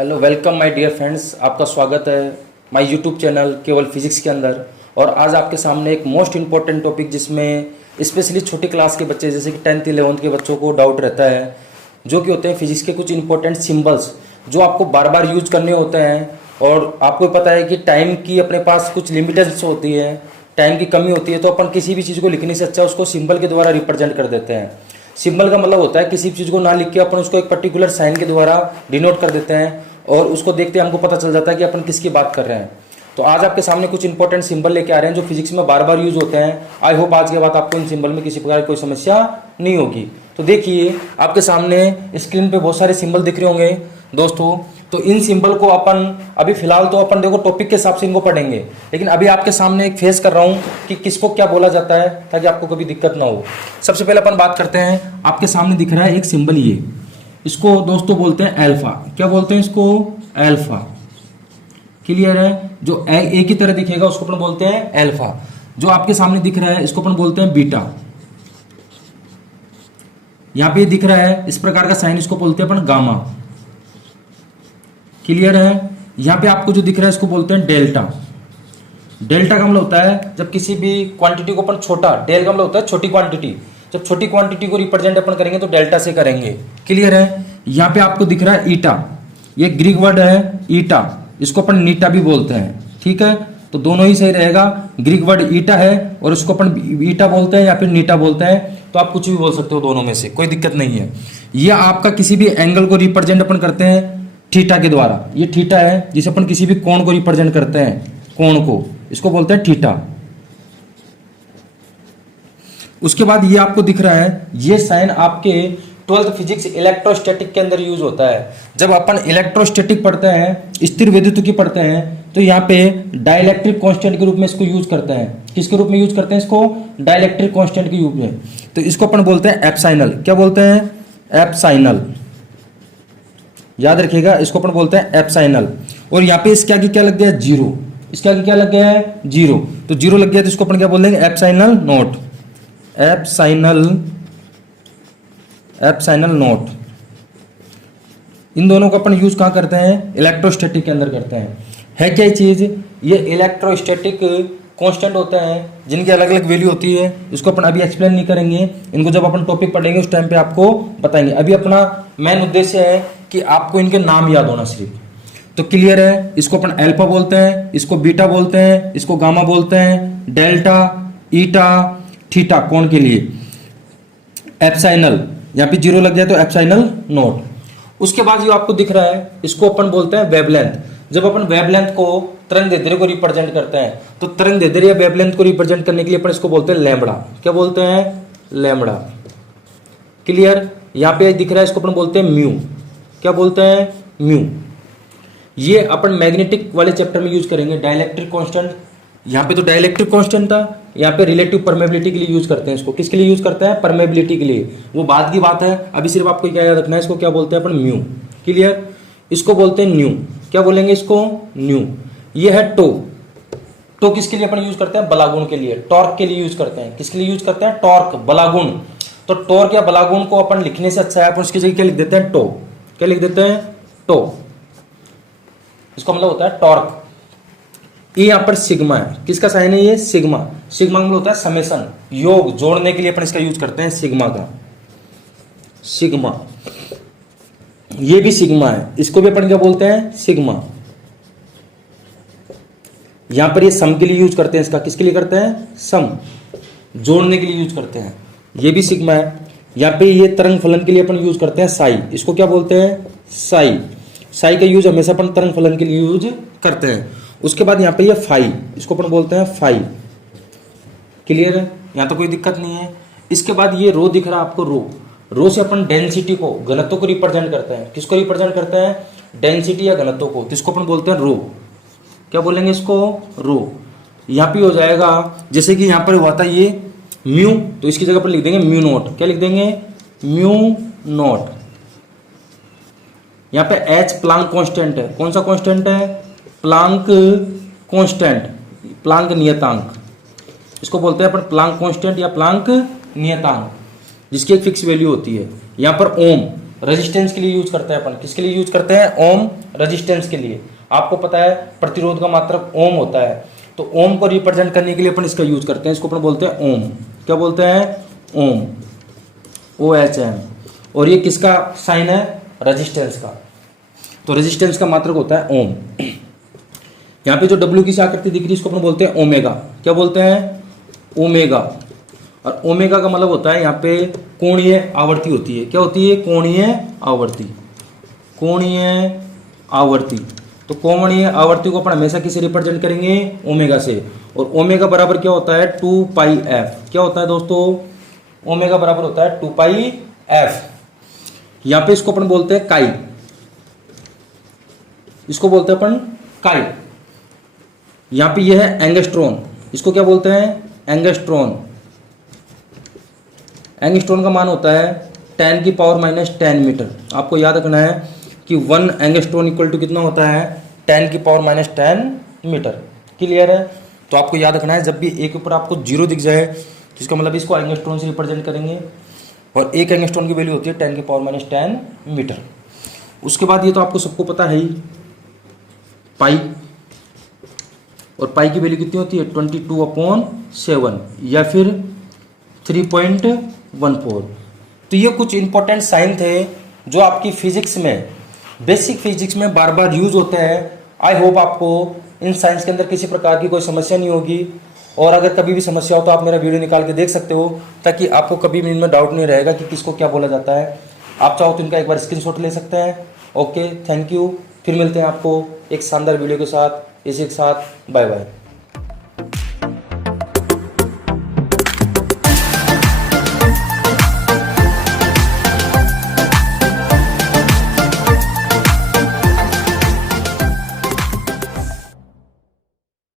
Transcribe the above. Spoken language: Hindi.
Hello welcome my dear friends, आपका स्वागत है माय यूट्यूब चैनल केवल फिजिक्स के अंदर। और आज आपके सामने एक मोस्ट इम्पॉर्टेंट टॉपिक जिसमें स्पेशली छोटी क्लास के बच्चे जैसे कि 10th 11th के बच्चों को डाउट रहता है, जो कि होते हैं फिजिक्स के कुछ इंपॉर्टेंट सिंबल्स जो आपको बार बार यूज करने होते हैं। और आपको पता है कि टाइम की अपने पास कुछ लिमिटेशंस होती है, टाइम की कमी होती है, तो अपन किसी भी चीज़ को लिखने से अच्छा उसको सिंबल के द्वारा रिप्रेजेंट कर देते हैं। सिंबल का मतलब होता है किसी चीज़ को ना लिख के अपन उसको एक पर्टिकुलर साइन के द्वारा डिनोट कर देते हैं और उसको देखते हमको पता चल जाता है कि अपन किसकी बात कर रहे हैं। तो आज आपके सामने कुछ इंपॉर्टेंट सिंबल लेके आ रहे हैं जो फिजिक्स में बार बार यूज होते हैं। आई होप आज के बाद आपको इन सिंबल में किसी प्रकार की कोई समस्या नहीं होगी। तो देखिए आपके सामने स्क्रीन पे बहुत सारे सिंबल दिख रहे होंगे दोस्तों। तो इन सिंबल को अपन अभी फिलहाल तो अपन देखो टॉपिक के हिसाब से इनको पढ़ेंगे, लेकिन अभी आपके सामने एक फेस कर रहा हूँ कि किसको क्या बोला जाता है ताकि आपको कभी दिक्कत ना हो। सबसे पहले अपन बात करते हैं, आपके सामने दिख रहा है एक सिंबल, ये इसको दोस्तों बोलते हैं अल्फा। क्या बोलते हैं इसको? अल्फा। क्लियर है? जो ए की तरह दिखेगा उसको अपन बोलते हैं अल्फा। जो आपके सामने दिख रहा है इसको अपन बोलते हैं बीटा। यहां पे दिख रहा है इस प्रकार का साइन, इसको बोलते हैं अपन गामा। क्लियर है? यहां पे आपको जो दिख रहा है इसको बोलते हैं डेल्टा। डेल्टा का मतलब होता है जब किसी भी क्वांटिटी को अपन छोटा, डेल का मतलब होता है छोटी क्वांटिटी, जब छोटी क्वांटिटी को रिप्रेजेंट अपन करेंगे तो डेल्टा से करेंगे। क्लियर है? यहाँ पे आपको दिख रहा है ईटा, ये ग्रीक वर्ड है ईटा, इसको अपन नीटा भी बोलते हैं। ठीक है, तो दोनों ही सही रहेगा। ग्रीक वर्ड ईटा है और उसको अपन ईटा बोलते हैं या फिर नीटा बोलते हैं, तो आप कुछ भी बोल सकते हो दोनों में से, कोई दिक्कत नहीं है। ये आपका किसी भी एंगल को रिप्रेजेंट अपन करते हैं थीटा के द्वारा। ये थीटा है जिसे अपन किसी भी कोण को रिप्रेजेंट करते हैं, कोण को, इसको बोलते हैं थीटा। उसके बाद ये आपको दिख रहा है, ये साइन आपके 12th फिजिक्स इलेक्ट्रोस्टैटिक के अंदर यूज होता है। जब अपन इलेक्ट्रोस्टैटिक पढ़ते हैं, स्थिर विद्युत की पढ़ते हैं, तो यहाँ पे डाइलेक्ट्रिक कांस्टेंट के रूप में इसको यूज करते हैं। किसके रूप में यूज करते हैं इसको? डाइलेक्ट्रिक कांस्टेंट के रूप में। तो इसको अपन बोलते हैं एप्साइनल। क्या बोलते हैं? एप्साइनल। याद रखिएगा, इसको अपन बोलते हैं एप्साइनल। और यहाँ पे इसके आगे क्या लग गया? जीरो। इसके आगे क्या लग गया है? जीरो। तो जीरो लग गया तो इसको अपन क्या बोलेंगे? एप्साइनल नोट। एप्साइनल नोट। इन दोनों को अपन यूज कहाँ करते हैं? इलेक्ट्रोस्टैटिक के अंदर करते हैं। है क्या चीज? ये इलेक्ट्रोस्टैटिक कांस्टेंट होते हैं जिनकी अलग अलग वैल्यू होती है। इसको अपन अभी एक्सप्लेन नहीं करेंगे, इनको जब अपन टॉपिक पढ़ेंगे उस टाइम पे आपको बताएंगे। अभी अपना मेन उद्देश्य है कि आपको इनके नाम याद होना सिर्फ। तो क्लियर है? इसको अपन अल्फा बोलते हैं, इसको बीटा बोलते हैं, इसको गामा बोलते हैं, डेल्टा, ईटा, थीटा कोण के लिए, एप्साइनल, यहाँ पे जीरो लग जाए तो एप्साइनल नोट। उसके बाद जो आपको दिख रहा है इसको अपन बोलते हैं वेवलेंथ। जब अपन वेवलेंथ को, तरंग दैर्ध्य को रिप्रेजेंट करते हैं, तो तरंग दैर्ध्य या वेवलेंथ को रिप्रेजेंट करने के लिए अपन इसको बोलते हैं लैम्बडा। क्या बोलते हैं? लैम्बडा। क्लियर? यहाँ पे दिख रहा है इसको अपन बोलते हैं म्यू। क्या बोलते हैं? म्यू। ये अपन मैग्नेटिक वाले चैप्टर में यूज करेंगे, डाइलेक्ट्रिक कांस्टेंट। यहाँ पे तो डाइलेक्ट्रिक कांस्टेंट था, यहाँ पे रिलेटिव परमेबिलिटी के लिए यूज करते हैं इसको। किसके लिए यूज करते हैं? परमेबिलिटी के लिए। वो बाद की बात है, अभी सिर्फ आपको क्या याद रखना है, इसको क्या बोलते हैं अपन? म्यू। क्लियर? इसको बोलते हैं न्यू। क्या बोलेंगे इसको? न्यू। ये है टो। टो किसके लिए अपन यूज करते हैं? बलागुण के लिए, टॉर्क के लिए यूज करते हैं। किसके लिए यूज करते हैं? टॉर्क, बलागुण। तो टॉर्क या बलागुण को अपन लिखने से अच्छा है अपन उसकी जगह क्या लिख देते हैं? टो। क्या लिख देते हैं? टो। इसका मतलब होता है टॉर्क। ये यहाँ पर सिग्मा है। किसका साइन है ये? सिग्मा। सिग्मा का मतलब होता है समेशन, योग, जोड़ने के लिए अपन इसका यूज करते हैं सिग्मा का। सिग्मा। ये भी सिग्मा है, इसको भी अपन क्या बोलते हैं? सिग्मा। यहां पर ये सम के लिए यूज करते हैं इसका। किसके लिए करते हैं? सम, जोड़ने के लिए यूज करते हैं। ये भी सिग्मा है। यहाँ पे ये तरंग फलन के लिए अपन यूज करते हैं साई। इसको क्या बोलते हैं? साई। साई का यूज हमेशा अपन तरंग फलन के लिए यूज करते हैं। उसके बाद यहाँ पे ये फाई, इसको अपन बोलते हैं फाई। क्लियर है? यहाँ तो कोई दिक्कत नहीं है। इसके बाद ये रो दिख रहा है आपको, रो। रो से अपन डेंसिटी को, घनत्व को रिप्रेजेंट करते हैं। किसको रिप्रेजेंट करते हैं? डेंसिटी या घनत्व को। तो इसको अपन बोलते हैं रो। क्या बोलेंगे इसको? रो। यहाँ पे हो जाएगा जैसे कि यहाँ पर हुआ था ये म्यू, तो इसकी जगह पर लिख देंगे म्यू नोट। क्या लिख देंगे? Mu naught. यहाँ पे एच प्लांक कांस्टेंट है। कौन सा कांस्टेंट है? प्लांक कांस्टेंट, प्लांक नियतांक। इसको बोलते हैं अपन प्लांक कांस्टेंट या प्लांक नियतांक, जिसकी एक फिक्स वैल्यू होती है। यहाँ पर ओम, रेजिस्टेंस के लिए यूज करते हैं अपन। किसके लिए यूज करते हैं? ओम रेजिस्टेंस के लिए। आपको पता है प्रतिरोध का मात्रक ओम होता है, तो ओम को रिप्रेजेंट करने के लिए अपन इसका यूज करते हैं। इसको अपन बोलते हैं ओम। क्या बोलते हैं? ओम, OHM। और ये किसका साइन है? रेजिस्टेंस का। तो रेजिस्टेंस का मात्रक होता है ओम। यहाँ पे जो W की आकृति दिख रही है इसको अपन बोलते हैं ओमेगा। क्या बोलते हैं? ओमेगा। और ओमेगा का मतलब होता है यहाँ पे कोणीय आवर्ती होती है। क्या होती है? कोणीय आवर्ती। कोणीय आवर्ती। तो कोणीय आवर्ती को अपन हमेशा किसे रिप्रेजेंट करेंगे? ओमेगा से। और ओमेगा बराबर क्या होता है? 2πf। क्या होता है दोस्तों? ओमेगा बराबर होता है 2πf। यहाँ पे इसको अपन बोलते हैं काई। इसको बोलते हैं अपन काई। यहाँ पे यह है एंगस्ट्रॉन। इसको क्या बोलते हैं? एंगस्ट्रॉन। एंगस्ट्रॉन का मान होता है 10⁻⁻10 मीटर। आपको याद रखना है कि 1 एंगस्ट्रॉन इक्वल टू कितना होता है? 10⁻⁻10 मीटर। क्लियर है? तो आपको याद रखना है जब भी एक ऊपर आपको 0 दिख जाए तो इसका मतलब इसको एंगस्ट्रॉन से रिप्रेजेंट करेंगे। और एक एंगस्ट्रॉन की वैल्यू होती है 10⁻⁻10 मीटर। उसके बाद ये तो आपको सबको पता है ही, पाई। और पाई की वैल्यू कितनी होती है? 22/7 या फिर 3.14। तो ये कुछ इंपॉर्टेंट साइन थे जो आपकी फिजिक्स में, बेसिक फिजिक्स में बार बार यूज होते हैं। आई होप आपको इन साइंस के अंदर किसी प्रकार की कोई समस्या नहीं होगी। और अगर कभी भी समस्या हो तो आप मेरा वीडियो निकाल के देख सकते हो, ताकि आपको कभी भी इनमें डाउट नहीं रहेगा कि किसको क्या बोला जाता है। आप चाहो तो इनका एक बार स्क्रीनशॉट ले सकते हैं। Okay, thank you. फिर मिलते हैं आपको एक शानदार वीडियो के साथ, इसी के साथ बाय बाय।